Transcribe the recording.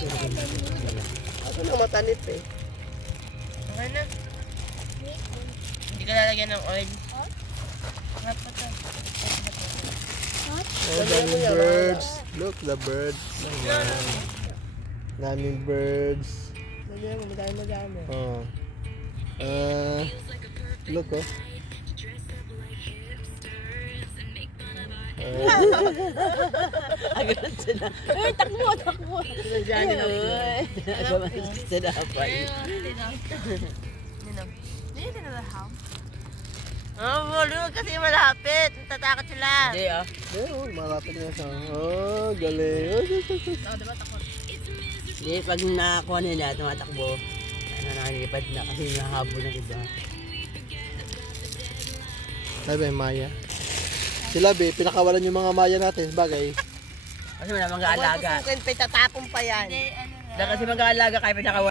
Ako nang matanip eh. Okay na. Hindi ka lalagyan ng oil. Harap pa to. Oh, daming birds. Look, the birds. Daming birds. Madami. Oh. Look, oh. Agad sila. Uy, takbo. Diyan na lang. Sinapay. Huwag kasi malapit. Tatakot sila. Hindi ah. Malapit nga sa... Oh, galing. Diba takot? Hindi, pag nakakuha nila, tumatakbo. Nakalipad na kasi nahabol ng iba. Sabi, Maya. Sila, be, pinakawalan yung mga Maya natin. Bagay. Kasi wala mag-aalaga. Tatapon pa yan. Kasi mag-aalaga kahit pinakawalan.